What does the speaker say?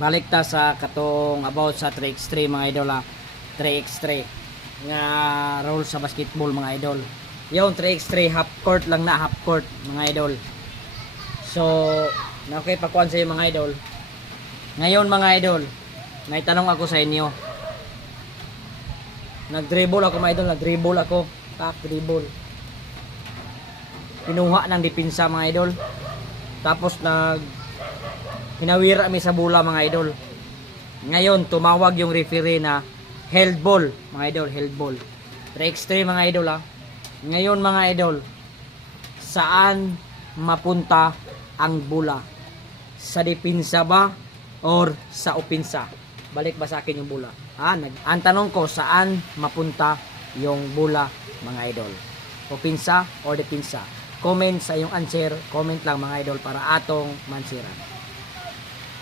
Balik ta sa katong about sa 3x3 mga idol ha. 3x3 nga rule sa basketball mga idol. Yung 3x3 half court lang na, half court mga idol. So, okay pakuan sa mga idol. Ngayon mga idol, may tanong ako sa inyo. Nag-dribble ako mga idol, nag-dribble ako. Tak, dribble. Pinuha ng dipinsa mga idol. Tapos hinawira mi sa bola mga idol. Ngayon tumawag yung referee na held ball mga idol, held ball. 3x3 mga idol ha. Ngayon mga idol, saan mapunta ang bola? Sa dipinsa ba or sa opinsa? Balik ba sa akin yung bola? Ang tanong ko, saan mapunta yung bola mga idol? Opinsa or dipinsa? Comment sa iyong answer, comment lang mga idol para atong mansiran.